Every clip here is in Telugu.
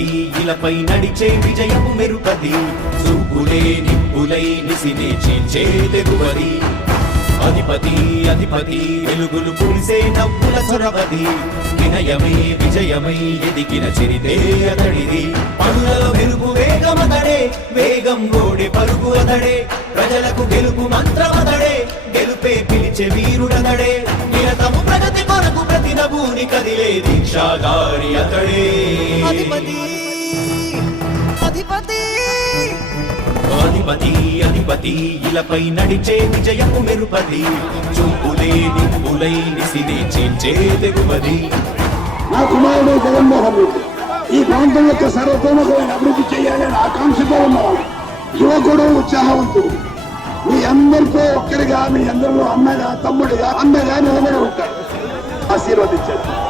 అధిపతి ఇలపై నడిచే విజయము మెరుపది. చూపులే నిప్పులై నిసినే చీల్చే తెగువది. అధిపతి అధిపతి వెలుగులు పులిసే నవ్వుల చొరవది. వినయమై విజయమై ఎదిగిన చిరితే అతడిది. పనులలో వెలుగు వేగమతడే వేగం ఓడే పరుగు అతడే. ప్రజలకు గెలుపు మంత్రమతడే గెలుపే పిలిచే వీరుడతడే. నిరతము కదిలే దీక్షాగారి అతడే. అధిపతి అధిపతి. అధిపతి అధిపతి ఇలపై నడిచే విజయము మెరుపది. చూపులే నిప్పులై నిసినే చీల్చే తెగువది. నా కుమారుడు జగన్మోహన్ రెడ్డి ఈ ప్రాంతం యొక్క సర్వతోముఖమైన అభివృద్ధి చేయాలని ఆకాంక్షతో ఉన్నవాడు యువకుడు ఉత్సాహవంతుడు. మీ అందరితో ఒక్కరిగా మీ అందరిలో అన్నగా తమ్ముడిగా అన్నగా నిలబడి ఉంటాడు. ఆశీర్వదించండి.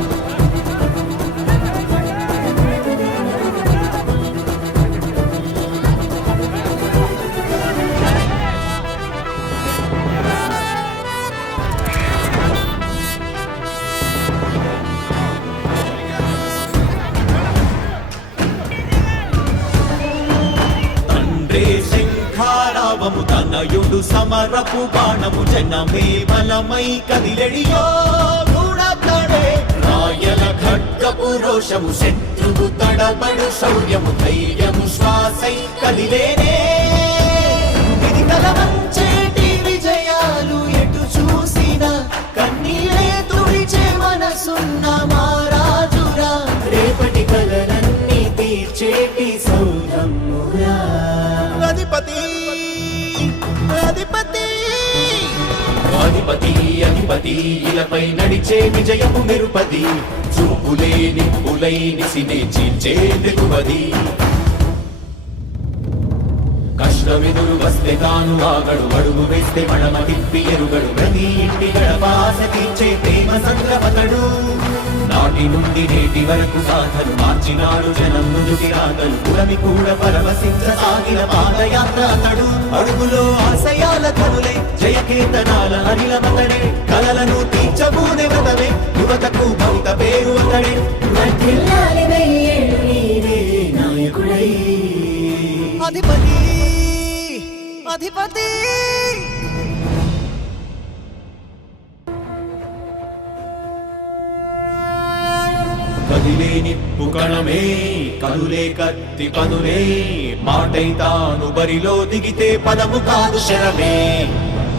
సమరపు బాణము జనమే బలమై కదిలెడియో గూఢతడే రాయల ఖడ్గపు రోషము శత్రువు తడబడు శౌర్యము ధైర్యము శ్వాసై కదిలేనే. ఇది కలవంచేటి విజయాలు ఎటు చూసిన కన్నీలే తుడిచే మనసున్న. అధిపతి అధిపతి ఇలపై నడిచే విజయము నిరుపది చూపులే నిప్పులై నిసినే చీల్చే తెగువది కష్టమెదురు వస్తే తాను ఆగడు అడుగు వేస్తే మడమ తిప్పి ఎరుగడు. ప్రతి ఇంటి గడపాస తీర్చే ప్రేమ సంద్రపతడు. నాటి నుండి నేటి వరకు సాధలు మార్చినాడు జనం నుదుటి రాగలు పురమి కూడా పరమసించ సాగిన పాదయాత్ర అతడు. అడుగులో ఆశయాల కనులే జయకేతనాల అనిలమతడే కలలను తీర్చబూనే వ్రతమే యువతకు భవిత పేరు అతడే అధిపతి అధిపతి. కదిలే నిప్పు కణమే కదులే కత్తి పదులే మాటై తాను బరిలో దిగితే పదము కాదు శరమే.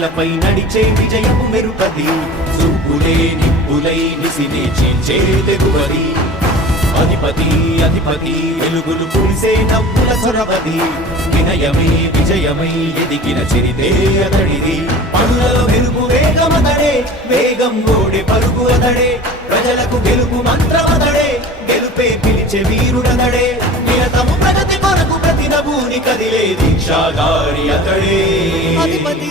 అధిపతి నడిచే విజయపు మెరుపది సుబ్బులే నిప్పులై నిసిని చీల్చే తెగువది. అధిపతి అధిపతి వెలుగులు పులిసే నవ్వుల చొరవది. వినయమై విజయమై ఎదిగిన చిరితే అతడిది. పనులలో వెలుగు వేగమతడే వేగం ఓడే పరుగు అతడే. ప్రజలకు గెలుపు మంత్రమతడే గెలుపే పిలిచే వీరుడతడే నిరతము ప్రగతి కొరకు ప్రతి నభూని కదిలే దీక్షాగారి అతడే. అధిపతి.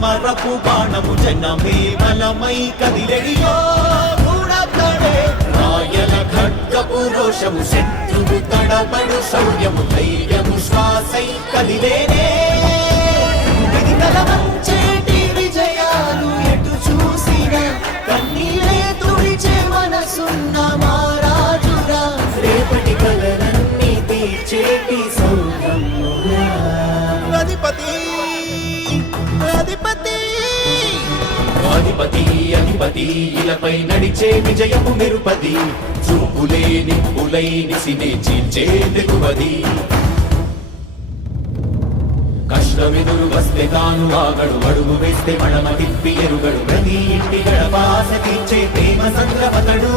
సమరపు బాణము జనమే బలమై కదిలెడియో గూఢతడే. రాయల ఖడ్గపు రోషము శత్రువు తడబడు శౌర్యము ధైర్యము శ్వాసై కదిలేనే ఇది తల మంచి తిరుపతి ఇలపై నడిచే విజయము మెరుపది చూపులే నిప్పులై నిసినే చీల్చే తెగువది కష్టమెదురు వస్తే తాను ఆగడు అడుగు వేస్తే మడమ తిప్పి ఎరుగడు. ప్రతి ఇంటి గడపాస తీర్చే ప్రేమ సంద్రపతడు.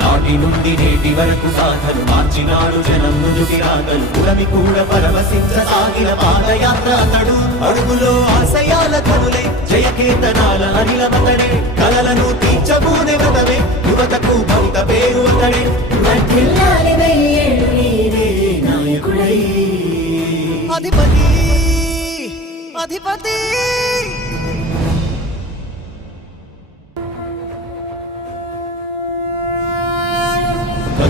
నాటి నుండి నేటి వరకు సాధను మార్చినాడు జనం ముందుకి రాగలు పురమి కూడా పరవశించ సాగిన పాదయాత్ర అతడు. అడుగులో ఆశయాల కనులే జయకేతనాల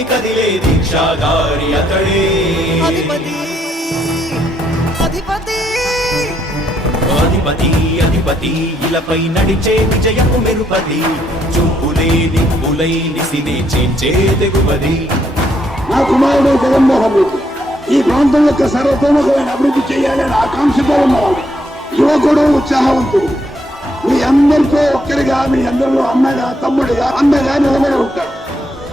నభూని కదిలే దీక్షాగారి అతడే. అధిపతి అధిపతి. అధిపతి అధిపతి ఇలపై నడిచే విజయము మెరుపది చూపులే నిప్పులై నిసినే చేంచే తెగువది. నా కుమారుడు జగన్మోహన్ రెడ్డి ఈ ప్రాంతం యొక్క సర్వతోముఖమైన అభివృద్ధి చేయాలని ఆకాంక్షతో ఉన్నవాడు యువకుడు ఉత్సాహవంతుడు. మీ అందరితో ఒక్కరిగా మీ అందరిలో అన్నగా తమ్ముడిగా అన్నగా నిలబడి ఉంటాడు.